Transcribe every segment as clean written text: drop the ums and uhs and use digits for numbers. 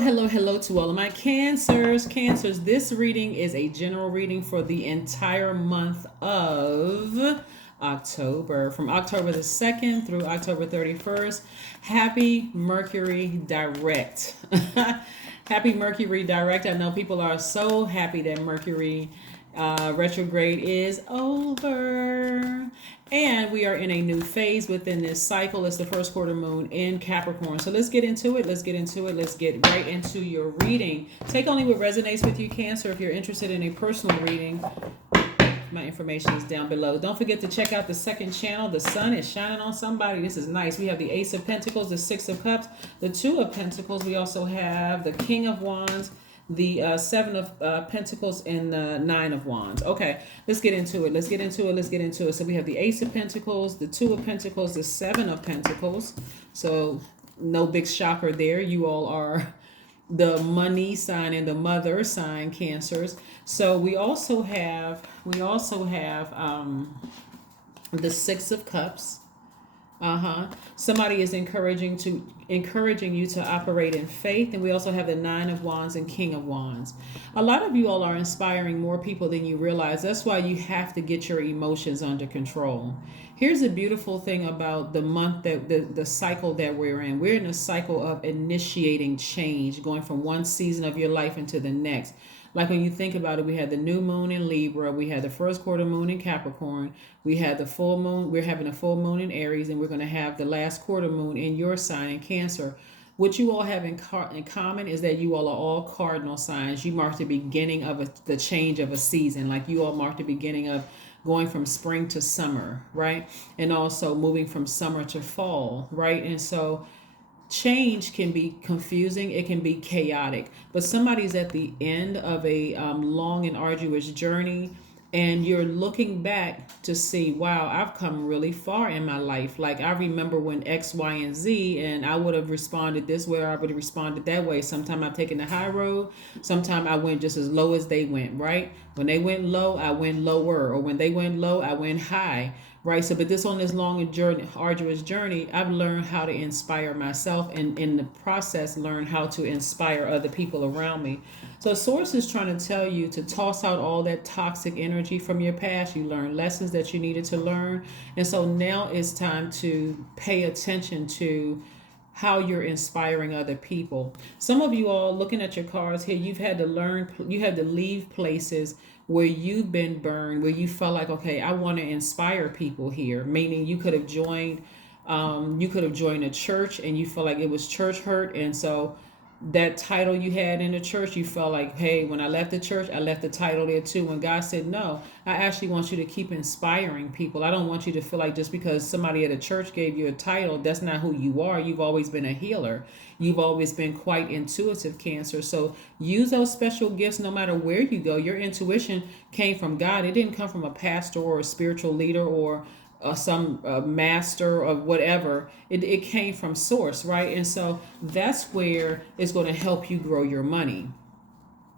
Hello to all of my cancers. Cancers, this reading is a general reading for the entire month of October, from October the 2nd through October 31st. Happy Mercury Direct. Happy Mercury Direct. I know people are so happy that Mercury retrograde is over. And we are in a new phase within this cycle. It's the first quarter moon in Capricorn. So let's get into it. Let's get right into your reading. Take only what resonates with you, Cancer. If you're interested in a personal reading, my information is down below. Don't forget to check out the second channel. The sun is shining on somebody. This is nice. We have the Ace of Pentacles, the Six of Cups, the Two of Pentacles. We also have the King of Wands, the Seven of Pentacles, and the Nine of Wands. Okay, let's get into it. So we have the Ace of Pentacles, the Two of Pentacles, the Seven of Pentacles. So no big shocker there. You all are the money sign and the mother sign, Cancers. So we also have the Six of Cups. Somebody is encouraging you to operate in faith. And we also have the Nine of Wands and King of Wands. A lot of you all are inspiring more people than you realize. That's why you have to get your emotions under control. Here's the beautiful thing about the month, that the cycle that we're in. We're in a cycle of initiating change, going from one season of your life into the next. Like when you think about it, we had the new moon in Libra, we had the first quarter moon in Capricorn, we had the full moon, we're having a full moon in Aries, and we're going to have the last quarter moon in your sign in Cancer. What you all have in common is that you all are all cardinal signs. You mark the beginning of the change of a season. Like you all mark the beginning of going from spring to summer, right? And also moving from summer to fall, right? And so change can be confusing, it can be chaotic, but somebody's at the end of a long and arduous journey, and you're looking back to see, wow, I've come really far in my life. Like I remember when X, Y, and Z, and I would have responded this way, or I would have responded that way. Sometimes I've taken the high road, sometimes I went just as low as they went, right? When they went low, I went lower, or when they went low, I went high. Right. So, but on this long and arduous journey, I've learned how to inspire myself, and in the process, learn how to inspire other people around me. So, Source is trying to tell you to toss out all that toxic energy from your past. You learned lessons that you needed to learn. And so now it's time to pay attention to how you're inspiring other people. Some of you all, looking at your cards here, you had to leave places where you've been burned, where you felt like, okay, I want to inspire people here. Meaning you could have joined a church, and you felt like it was church hurt. And so that title you had in the church, you felt like, hey, when I left the church, I left the title there too. When God said, no, I actually want you to keep inspiring people. I don't want you to feel like just because somebody at a church gave you a title, that's not who you are. You've always been a healer. You've always been quite intuitive, Cancer. So use those special gifts no matter where you go. Your intuition came from God. It didn't come from a pastor or a spiritual leader or some master of whatever. It came from Source, right? And so that's where it's going to help you grow your money,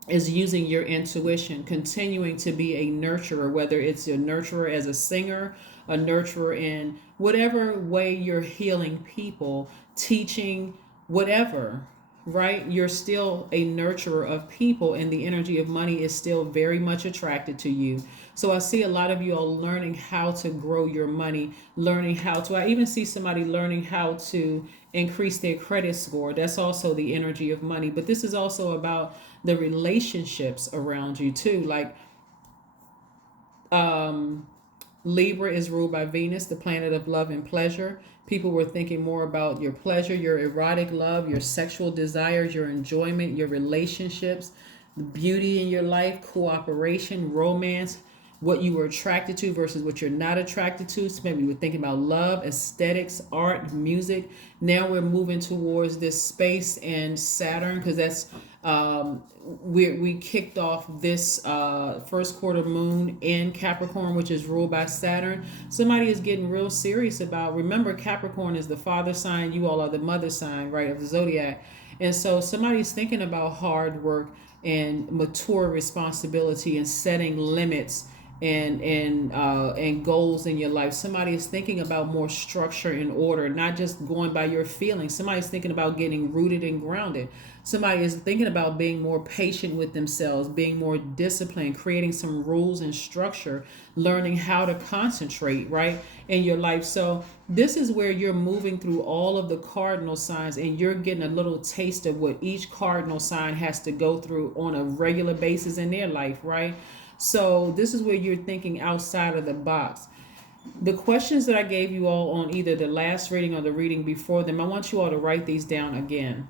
is using your intuition, continuing to be a nurturer, whether it's a nurturer as a singer, a nurturer in whatever way you're healing people, teaching, whatever, right? You're still a nurturer of people, and the energy of money is still very much attracted to you. So I see a lot of you all learning how to grow your money, I even see somebody learning how to increase their credit score. That's also the energy of money. But this is also about the relationships around you too. Like Libra is ruled by Venus, the planet of love and pleasure. People were thinking more about your pleasure, your erotic love, your sexual desires, your enjoyment, your relationships, the beauty in your life, cooperation, romance, what you were attracted to versus what you're not attracted to. So maybe we're thinking about love, aesthetics, art, music. Now we're moving towards this space and Saturn, because that's we kicked off this first quarter moon in Capricorn, which is ruled by Saturn. Somebody is getting real serious about, remember, Capricorn is the father sign. You all are the mother sign, right, of the Zodiac. And so somebody's thinking about hard work and mature responsibility and setting limits and goals in your life. Somebody is thinking about more structure and order, not just going by your feelings. Somebody's thinking about getting rooted and grounded. Somebody is thinking about being more patient with themselves, being more disciplined, creating some rules and structure, learning how to concentrate, right, in your life. So this is where you're moving through all of the cardinal signs, and you're getting a little taste of what each cardinal sign has to go through on a regular basis in their life, right? So this is where you're thinking outside of the box. The questions that I gave you all on either the last reading or the reading before them, I want you all to write these down again.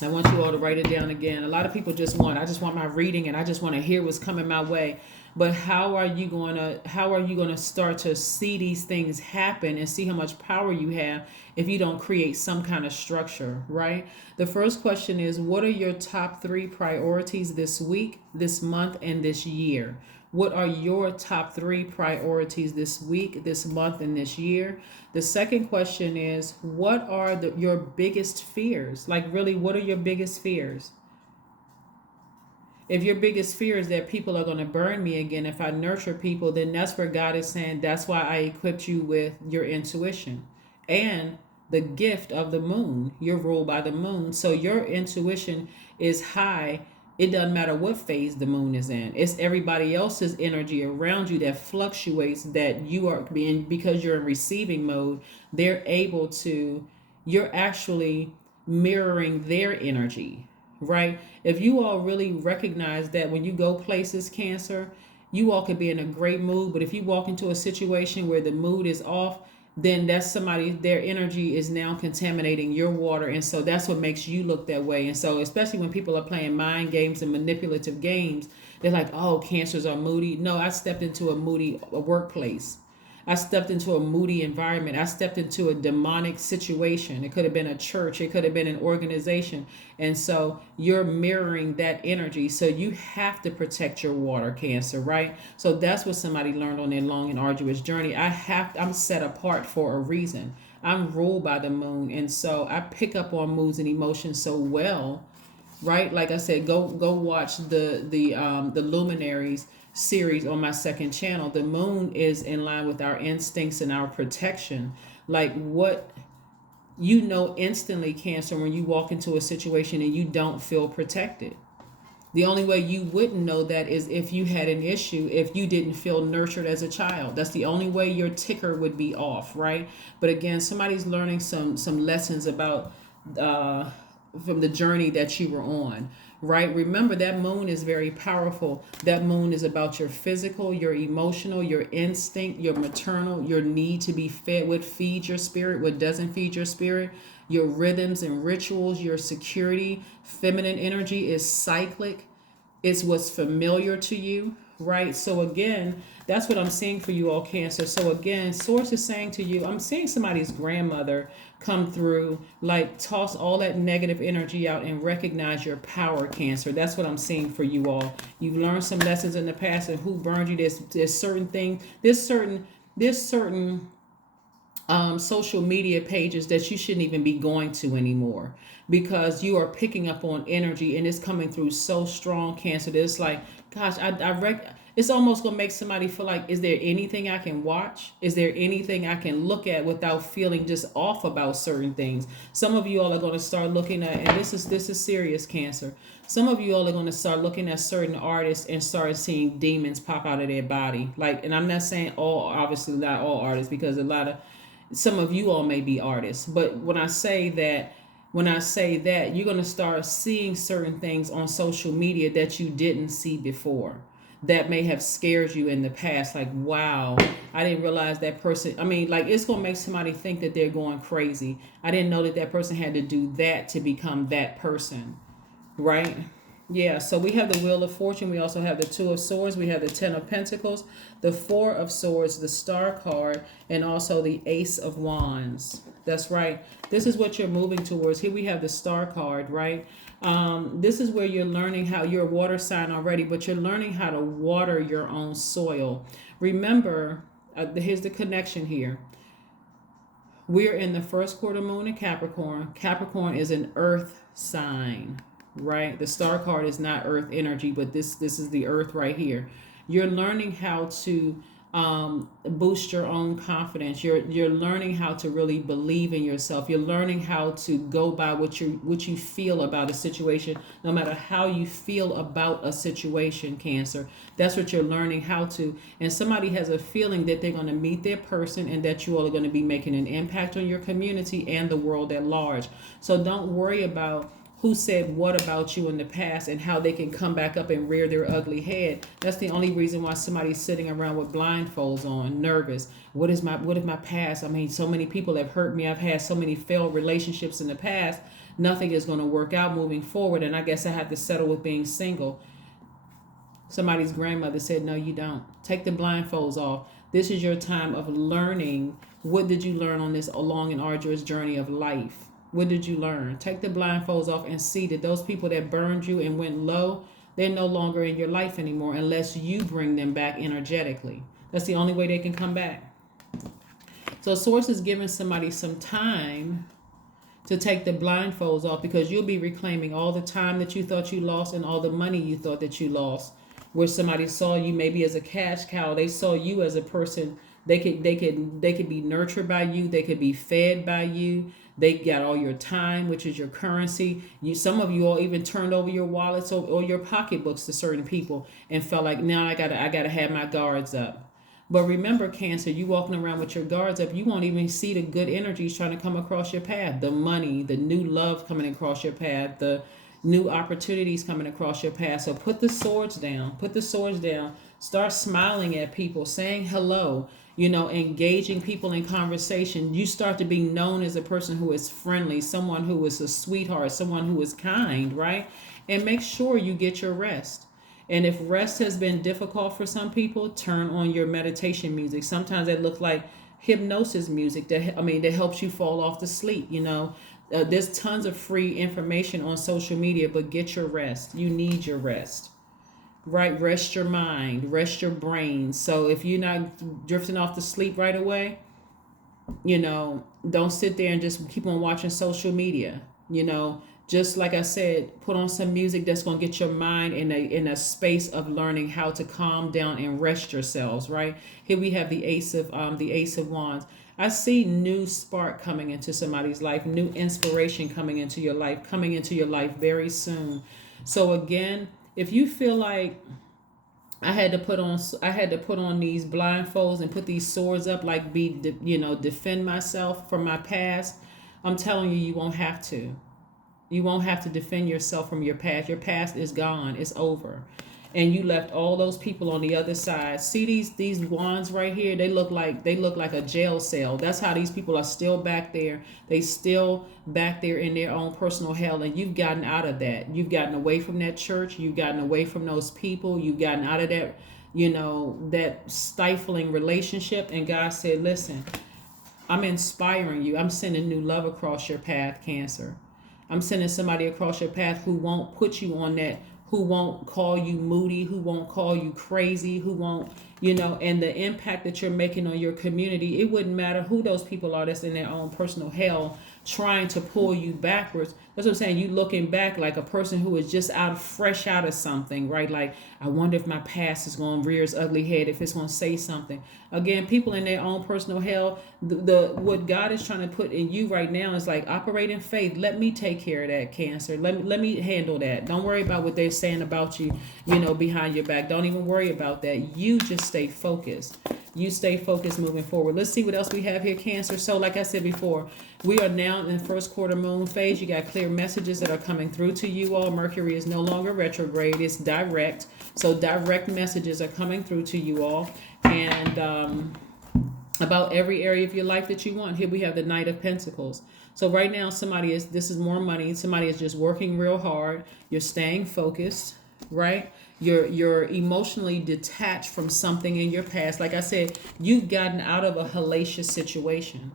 I want you all to write it down again. A lot of people I just want my reading and I just want to hear what's coming my way. But how are you going to start to see these things happen and see how much power you have if you don't create some kind of structure, right? The first question is, what are your top 3 priorities this week, this month, and this year? What are your top 3 priorities this week, this month, and this year? The second question is, what are your biggest fears? Like, really, what are your biggest fears? If your biggest fear is that people are going to burn me again if I nurture people, then that's where God is saying, that's why I equipped you with your intuition and the gift of the moon. You're ruled by the moon. So your intuition is high. It doesn't matter what phase the moon is in. It's everybody else's energy around you that fluctuates, that you are being, because you're in receiving mode, you're actually mirroring their energy, right? If you all really recognize that when you go places, Cancer, you all could be in a great mood, but if you walk into a situation where the mood is off, then that's somebody, their energy is now contaminating your water. And so that's what makes you look that way. And so, especially when people are playing mind games and manipulative games, they're like, oh, Cancers are moody. No, I stepped into a moody workplace. I stepped into a moody environment. I stepped into a demonic situation. It could have been a church. It could have been an organization. And so you're mirroring that energy. So you have to protect your water, Cancer, right? So that's what somebody learned on their long and arduous journey. I'm set apart for a reason. I'm ruled by the moon. And so I pick up on moods and emotions so well, right? Like I said, go watch the Luminaries series on my second channel. The moon is in line with our instincts and our protection. Like, what you know instantly, Cancer, when you walk into a situation and you don't feel protected. The only way you wouldn't know that is if you had an issue, if you didn't feel nurtured as a child. That's the only way your ticker would be off, right? But again, somebody's learning some lessons about from the journey that you were on, right? Remember, that moon is very powerful. That moon is about your physical, your emotional, your instinct, your maternal, your need to be fed. What feeds your spirit, what doesn't feed your spirit, your rhythms and rituals, your security. Feminine energy is cyclic. It's what's familiar to you, right? So again, that's what I'm seeing for you all, Cancer. So again, Source is saying to you, I'm seeing somebody's grandmother come through, like, toss all that negative energy out and recognize your power, Cancer. That's what I'm seeing for you all. You've learned some lessons in the past and who burned you. There's certain things, there's certain social media pages that you shouldn't even be going to anymore, because you are picking up on energy and it's coming through so strong, Cancer, that it's like, gosh, it's almost gonna make somebody feel like, is there anything I can watch? Is there anything I can look at without feeling just off about certain things? Some of you all are gonna start looking at, and this is serious, Cancer. Some of you all are gonna start looking at certain artists and start seeing demons pop out of their body. Like, and I'm not saying obviously not all artists, because some of you all may be artists, but when I say that, you're going to start seeing certain things on social media that you didn't see before, that may have scared you in the past. Like, wow, I didn't realize that person. I mean, like, it's going to make somebody think that they're going crazy. I didn't know that person had to do that to become that person, right? Yeah, so we have the Wheel of Fortune. We also have the Two of Swords. We have the Ten of Pentacles, the Four of Swords, the Star card, and also the Ace of Wands. That's right. This is what you're moving towards. Here we have the Star card, right? This is where you're learning how you're a water sign already, but you're learning how to water your own soil. Remember, here's the connection here. We're in the first quarter moon in Capricorn. Capricorn is an earth sign, right? The Star card is not earth energy, but this is the earth right here. You're learning how to boost your own confidence. You're learning how to really believe in yourself. You're learning how to go by what you feel about a situation, no matter how you feel about a situation, Cancer. That's what you're learning how to. And somebody has a feeling that they're going to meet their person and that you all are going to be making an impact on your community and the world at large. So don't worry about who said what about you in the past and how they can come back up and rear their ugly head. That's the only reason why somebody's sitting around with blindfolds on, nervous. What is my past? I mean, so many people have hurt me. I've had so many failed relationships in the past. Nothing is going to work out moving forward, and I guess I have to settle with being single. Somebody's grandmother said, no, you don't. Take the blindfolds off. This is your time of learning. What did you learn on this long and arduous journey of life? What did you learn? Take the blindfolds off and see that those people that burned you and went low, they're no longer in your life anymore unless you bring them back energetically. That's the only way they can come back. So Source is giving somebody some time to take the blindfolds off, because you'll be reclaiming all the time that you thought you lost and all the money you thought that you lost, where somebody saw you maybe as a cash cow. They saw you as a person. They could be nurtured by you. They could be fed by you. They got all your time, which is your currency. Some of you all even turned over your wallets or your pocketbooks to certain people and felt like, now I gotta have my guards up. But remember, Cancer, you walking around with your guards up, you won't even see the good energies trying to come across your path. The money, the new love coming across your path, the new opportunities coming across your path. So put the swords down. Put the swords down. Start smiling at people, saying hello, engaging people in conversation. You start to be known as a person who is friendly, someone who is a sweetheart, someone who is kind, right? And make sure you get your rest. And if rest has been difficult for some people, turn on your meditation music. Sometimes it looks like hypnosis music that helps you fall off to sleep. There's tons of free information on social media, but get your rest. You need your rest. Right? Rest your mind, rest your brain. So if you're not drifting off to sleep right away, don't sit there and just keep on watching social media. Just like I said, put on some music that's going to get your mind in a space of learning how to calm down and rest yourselves, right? Here we have the Ace of Wands. I see new spark coming into somebody's life, new inspiration coming into your life very soon. So again, if you feel like I had to put on these blindfolds and put these swords up, like defend myself from my past, I'm telling you, you won't have to. You won't have to defend yourself from your past. Your past is gone. It's over. And you left all those people on the other side. See these wands right here? They look like a jail cell. That's how these people are still back there. They still back there in their own personal hell. And you've gotten out of that. You've gotten away from that church. You've gotten away from those people. You've gotten out of that, that stifling relationship. And God said, listen, I'm inspiring you. I'm sending new love across your path, Cancer. I'm sending somebody across your path who won't put you on that, who won't call you moody, who won't call you crazy, who won't, and the impact that you're making on your community. It wouldn't matter who those people are that's in their own personal hell trying to pull you backwards. That's what I'm saying. You looking back like a person who is just fresh out of something, right? Like, I wonder if my past is going to rear its ugly head, if it's going to say something. Again, people in their own personal hell, what God is trying to put in you right now is like, operate in faith. Let me take care of that, Cancer. Let me handle that. Don't worry about what they're saying about you, behind your back. Don't even worry about that. You just stay focused. You stay focused moving forward. Let's see what else we have here, Cancer. So like I said before, we are now in the first quarter moon phase. You got clear messages that are coming through to you all. Mercury is no longer retrograde. It's direct. So direct messages are coming through to you all. And about every area of your life that you want. Here we have the Knight of Pentacles. So right now, this is more money. Somebody is just working real hard. You're staying focused, right? You're emotionally detached from something in your past. Like I said, you've gotten out of a hellacious situation.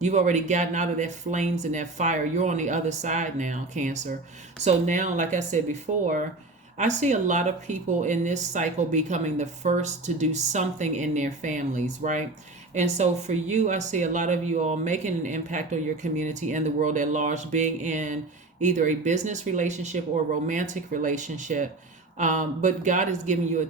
You've already gotten out of that flames and that fire. You're on the other side now, Cancer. So now, like I said before, I see a lot of people in this cycle becoming the first to do something in their families, right? And so for you, I see a lot of you all making an impact on your community and the world at large, being in either a business relationship or a romantic relationship. But God is giving you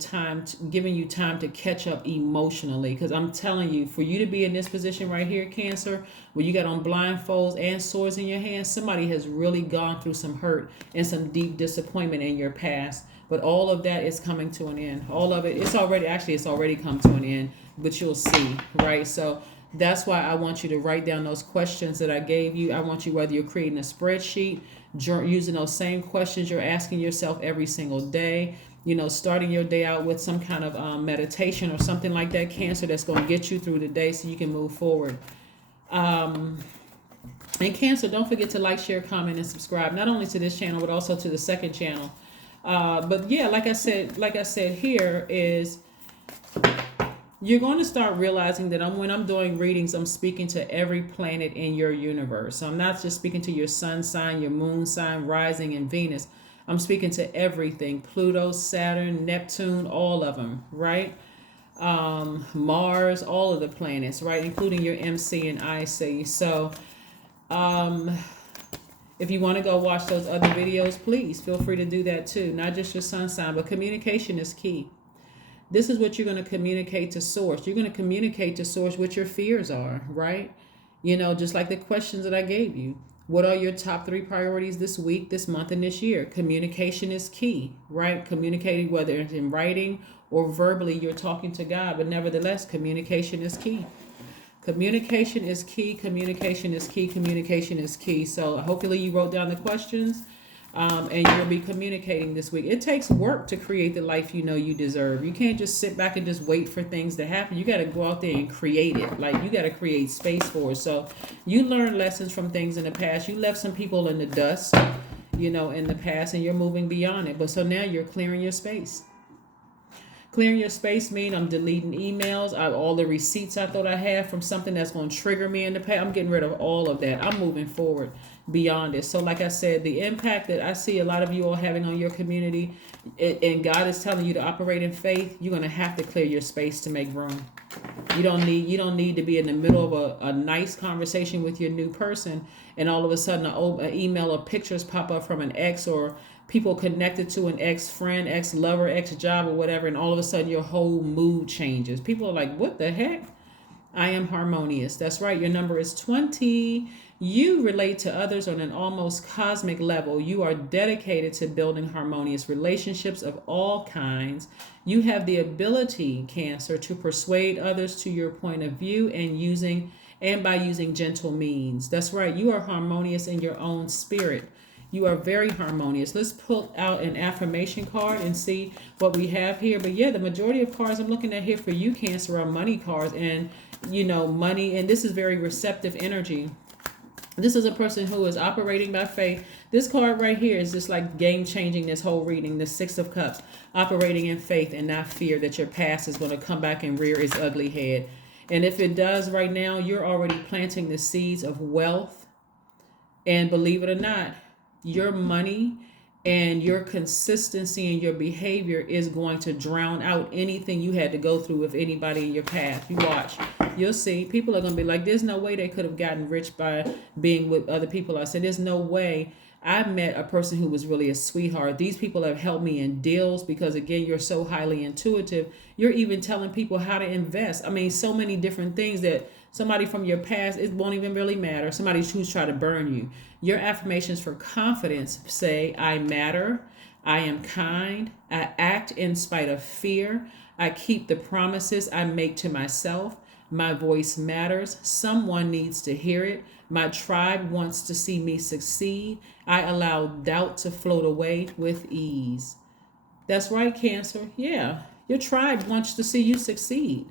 giving you time to catch up emotionally. Because I'm telling you, for you to be in this position right here, Cancer, where you got on blindfolds and swords in your hands, somebody has really gone through some hurt and some deep disappointment in your past. But all of that is coming to an end. All of it, it's already come to an end. But you'll see, right? So that's why I want you to write down those questions that I gave you. I want you, whether you're creating a spreadsheet, using those same questions you're asking yourself every single day, starting your day out with some kind of meditation or something like that, Cancer, that's going to get you through the day so you can move forward. And Cancer, don't forget to like, share, comment, and subscribe, not only to this channel, but also to the second channel. But yeah, like I said here is, you're going to start realizing that when I'm doing readings, I'm speaking to every planet in your universe. So I'm not just speaking to your sun sign, your moon sign, rising, and Venus. I'm speaking to everything. Pluto, Saturn, Neptune, all of them, right? Mars, all of the planets, right? Including your MC and IC. So if you want to go watch those other videos, please feel free to do that too. Not just your sun sign, but communication is key. This is what you're going to communicate to Source. You're going to communicate to Source what your fears are, right? Just like the questions that I gave you. What are your top 3 priorities this week, this month, and this year? Communication is key, right? Communicating, whether it's in writing or verbally, you're talking to God, but nevertheless, communication is key. Communication is key. Communication is key. Communication is key. So hopefully you wrote down the questions. And you'll be communicating this week. It takes work to create the life you deserve. You can't just sit back and just wait for things to happen. You got to go out there and create it. Like, you got to create space for it. So you learn lessons from things in the past. You left some people in the dust, in the past, and you're moving beyond it. But so now you're clearing your space. Clearing your space means I'm deleting emails, all the receipts I thought I had from something that's going to trigger me in the past. I'm getting rid of all of that. I'm moving forward beyond it. So like I said, the impact that I see a lot of you all having on your community, and God is telling you to operate in faith, you're going to have to clear your space to make room. You don't need to be in the middle of a nice conversation with your new person, and all of a sudden an email or pictures pop up from an ex, or people connected to an ex-friend, ex-lover, ex-job, or whatever, and all of a sudden your whole mood changes. People are like, what the heck? I am harmonious. That's right. Your number is 20. You relate to others on an almost cosmic level. You are dedicated to building harmonious relationships of all kinds. You have the ability, Cancer, to persuade others to your point of view and by using gentle means. That's right. You are harmonious in your own spirit. You are very harmonious. Let's pull out an affirmation card and see what we have here. But yeah, the majority of cards I'm looking at here for you, Cancer, are money cards, and money, and this is very receptive energy. This is a person who is operating by faith. This card right here is just like game changing this whole reading. The 6 of Cups, operating in faith and not fear that your past is going to come back and rear its ugly head. And if it does right now, you're already planting the seeds of wealth. And believe it or not, your money and your consistency and your behavior is going to drown out anything you had to go through with anybody in your past. You watch. You'll see. People are going to be like, there's no way they could have gotten rich by being with other people. I said, there's no way. I met a person who was really a sweetheart. These people have helped me in deals because, again, you're so highly intuitive. You're even telling people how to invest. I mean, so many different things that somebody from your past, it won't even really matter. Somebody who's trying to burn you. Your affirmations for confidence say, I matter. I am kind. I act in spite of fear. I keep the promises I make to myself. My voice matters. Someone needs to hear it. My tribe wants to see me succeed. I allow doubt to float away with ease. That's right, Cancer. Yeah. Your tribe wants to see you succeed.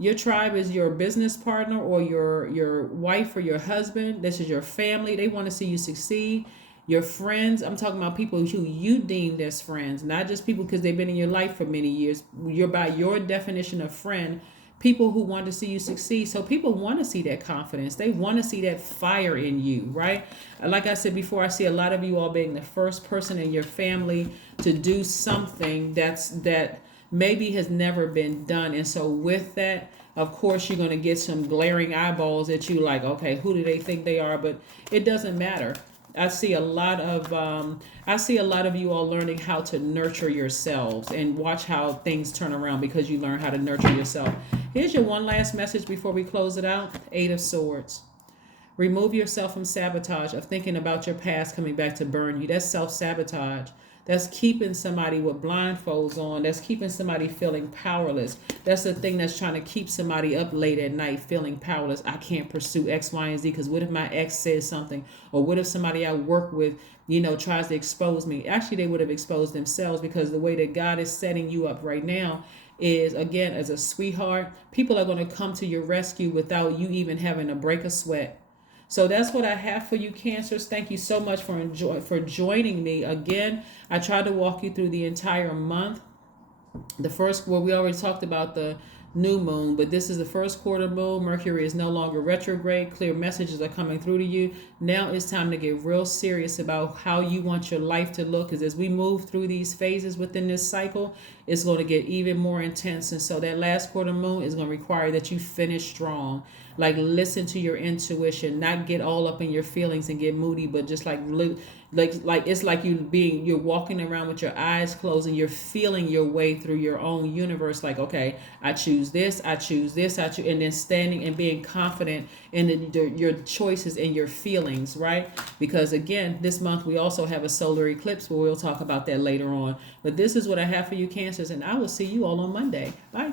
Your tribe is your business partner or your wife or your husband. This is your family. They want to see you succeed. Your friends, I'm talking about people who you deemed as friends, not just people because they've been in your life for many years. You're by your definition of friend, people who want to see you succeed. So people want to see that confidence. They want to see that fire in you, right? Like I said before, I see a lot of you all being the first person in your family to do something that maybe has never been done. And so with that, of course, you're going to get some glaring eyeballs at you like, okay, who do they think they are? But it doesn't matter. I see a lot of you all learning how to nurture yourselves, and watch how things turn around because you learn how to nurture yourself. Here's your one last message before we close it out. Eight of Swords. Remove yourself from sabotage of thinking about your past coming back to burn you. That's self-sabotage. That's keeping somebody with blindfolds on. That's keeping somebody feeling powerless. That's the thing that's trying to keep somebody up late at night feeling powerless. I can't pursue X, Y, and Z because what if my ex says something? Or what if somebody I work with, tries to expose me? Actually, they would have exposed themselves, because the way that God is setting you up right now is, again, as a sweetheart, people are going to come to your rescue without you even having to break a sweat. So that's what I have for you, Cancers. Thank you so much for joining me. Again, I tried to walk you through the entire month. The first, well, we already talked about the new moon, but this is the first quarter moon. Mercury is no longer retrograde. Clear messages are coming through to you. Now it's time to get real serious about how you want your life to look, because as we move through these phases within this cycle, it's going to get even more intense. And so that last quarter moon is going to require that you finish strong. Like, listen to your intuition, not get all up in your feelings and get moody, but just like it's like you're walking around with your eyes closed and you're feeling your way through your own universe. Like, okay, I choose this, I choose this, and then standing and being confident in your choices and your feelings, right? Because again, this month we also have a solar eclipse, but we'll talk about that later on. But this is what I have for you, Cancers, and I will see you all on Monday. Bye.